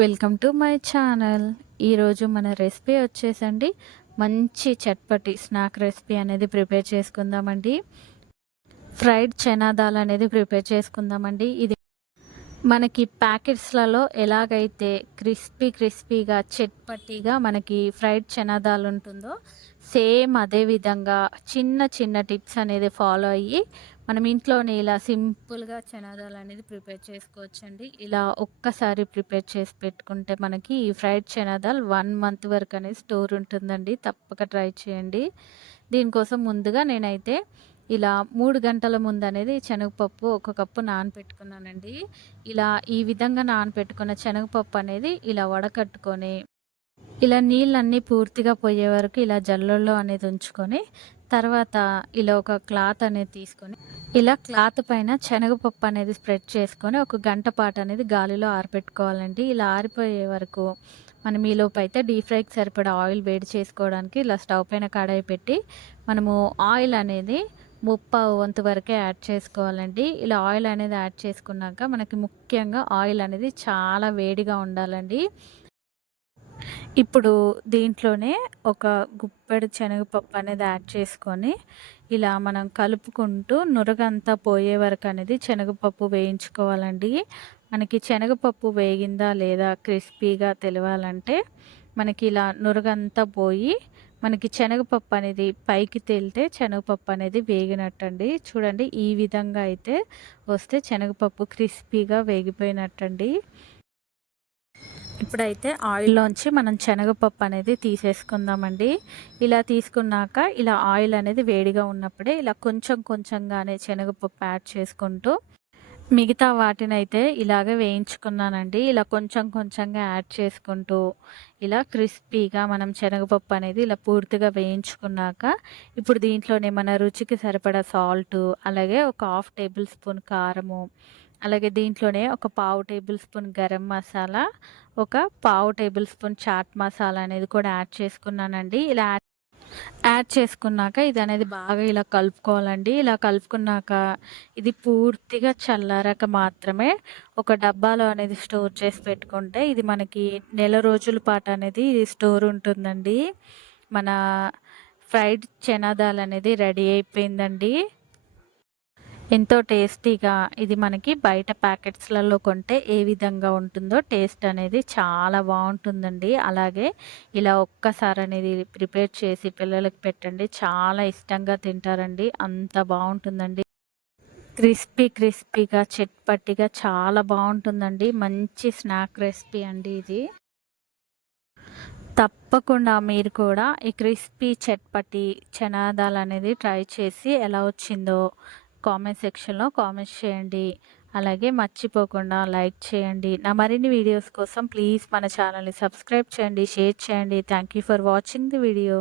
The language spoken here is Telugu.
Welcome to my channel. ఈరోజు మన రెసిపీ వచ్చేసండి మంచి చట్పటి స్నాక్ రెసిపీ అనేది ప్రిపేర్ చేసుకుందామండి. ఫ్రైడ్ చనా దాల్ అనేది ప్రిపేర్ చేసుకుందామండి. ఇది మనకి ప్యాకెట్స్లలో ఎలాగైతే క్రిస్పీగా చట్పటీగా మనకి ఫ్రైడ్ చనా దాల్ ఉంటుందో సేమ్ అదే విధంగా చిన్న చిన్న టిప్స్ అనేది ఫాలో అయ్యి మనం ఇంట్లోనే ఇలా సింపుల్గా చనా దాల్ అనేది ప్రిపేర్ చేసుకోవచ్చండి. ఇలా ఒక్కసారి ప్రిపేర్ చేసి పెట్టుకుంటే మనకి ఈ ఫ్రైడ్ చనా దాల్ 1 మంత్ వరకు అనేది స్టోర్ ఉంటుందండి. తప్పక ట్రై చేయండి. దీనికోసం ముందుగా నేనైతే ఇలా 3 గంటల ముందనేది శనగపప్పు ఒక కప్పు నానపెట్టుకున్నానండి. ఇలా ఈ విధంగా నానపెట్టుకున్న శనగపప్పు అనేది ఇలా వడకట్టుకొని, ఇలా నీళ్ళన్నీ పూర్తిగా పోయే వరకు ఇలా జల్లెడలో అనేది ఉంచుకొని, తర్వాత ఇలా ఒక క్లాత్ అనేది తీసుకొని, ఇలా క్లాత్ పైన శనగపప్పు అనేది స్ప్రెడ్ చేసుకొని ఒక గంట పాటు అనేది గాలిలో ఆరబెట్టుకోవాలండి. ఇలా ఆరిపోయే వరకు మనం ఈలోపైతే డీప్ ఫ్రైకి సరిపడా ఆయిల్ వేడి చేసుకోవడానికి ఇలా స్టవ్ పైన కడాయి పెట్టి మనము ఆయిల్ అనేది ముప్పావు వంతు వరకే యాడ్ చేసుకోవాలండి. ఇలా ఆయిల్ అనేది యాడ్ చేసుకున్నాక మనకి ముఖ్యంగా ఆయిల్ అనేది చాలా వేడిగా ఉండాలండి. ఇప్పుడు దీంట్లోనే ఒక గుప్పెడు శనగపప్పు అనేది యాడ్ చేసుకొని ఇలా మనం కలుపుకుంటూ నురగంతా పోయే వరకు అనేది శనగపప్పు వేయించుకోవాలండి. మనకి శనగపప్పు వేగిందా లేదా క్రిస్పీగా తెలవాలంటే మనకి ఇలా నురగంతా పోయి మనకి శనగపప్పు అనేది పైకి తేలితే శనగపప్పు అనేది వేగినట్టండి. చూడండి ఈ విధంగా అయితే వస్తే శనగపప్పు క్రిస్పీగా వేగిపోయినట్టండి. ఇప్పుడైతే ఆయిల్లోంచి మనం శనగపప్పు అనేది తీసేసుకుందామండి. ఇలా తీసుకున్నాక ఇలా ఆయిల్ అనేది వేడిగా ఉన్నప్పుడే ఇలా కొంచెం కొంచెంగానే శనగపప్పు యాడ్ చేసుకుంటూ మిగతా వాటినైతే ఇలాగే వేయించుకున్నానండి. ఇలా కొంచెం కొంచెంగా యాడ్ చేసుకుంటూ ఇలా క్రిస్పీగా మనం శనగపప్పు అనేది ఇలా పూర్తిగా వేయించుకున్నాక ఇప్పుడు దీంట్లోనే మన రుచికి సరిపడా సాల్టు, అలాగే ఒక 1/2 టేబుల్ స్పూన్ కారము, అలాగే దీంట్లోనే ఒక 1/4 టేబుల్ స్పూన్ గరం మసాలా, ఒక 1/4 టేబుల్ స్పూన్ చాట్ మసాలా అనేది కూడా యాడ్ చేసుకున్నానండి. ఇలా యాడ్ చేసుకున్నాక ఇది అనేది బాగా ఇలా కలుపుకోవాలండి. ఇలా కలుపుకున్నాక ఇది పూర్తిగా చల్లారాక మాత్రమే ఒక డబ్బాలో అనేది స్టోర్ చేసి పెట్టుకుంటే ఇది మనకి నెల రోజుల పాటు అనేది స్టోర్ ఉంటుందండి. మన ఫ్రైడ్ చనా దాల్ అనేది రెడీ అయిపోయిందండి. ఎంతో టేస్టీగా ఇది మనకి బయట ప్యాకెట్స్లలో కొంటే ఏ విధంగా ఉంటుందో టేస్ట్ అనేది చాలా బాగుంటుందండి. అలాగే ఇలా ఒక్కసారి అనేది ప్రిపేర్ చేసి పిల్లలకి పెట్టండి, చాలా ఇష్టంగా తింటారండి. అంత బాగుంటుందండి. క్రిస్పీగా చట్పటిగా చాలా బాగుంటుందండి. మంచి స్నాక్ రెసిపీ అండి ఇది. తప్పకుండా మీరు కూడా ఈ క్రిస్పీ చట్పటి చనా దాల్ అనేది ట్రై చేసి ఎలా వచ్చిందో కామెంట్ సెక్షన్లో కామెంట్స్ చేయండి. అలాగే మర్చిపోకుండా లైక్ చేయండి. నా మరిన్ని వీడియోస్ కోసం ప్లీజ్ మన ఛానల్ని సబ్స్క్రైబ్ చేయండి, షేర్ చేయండి. Thank you for watching the video.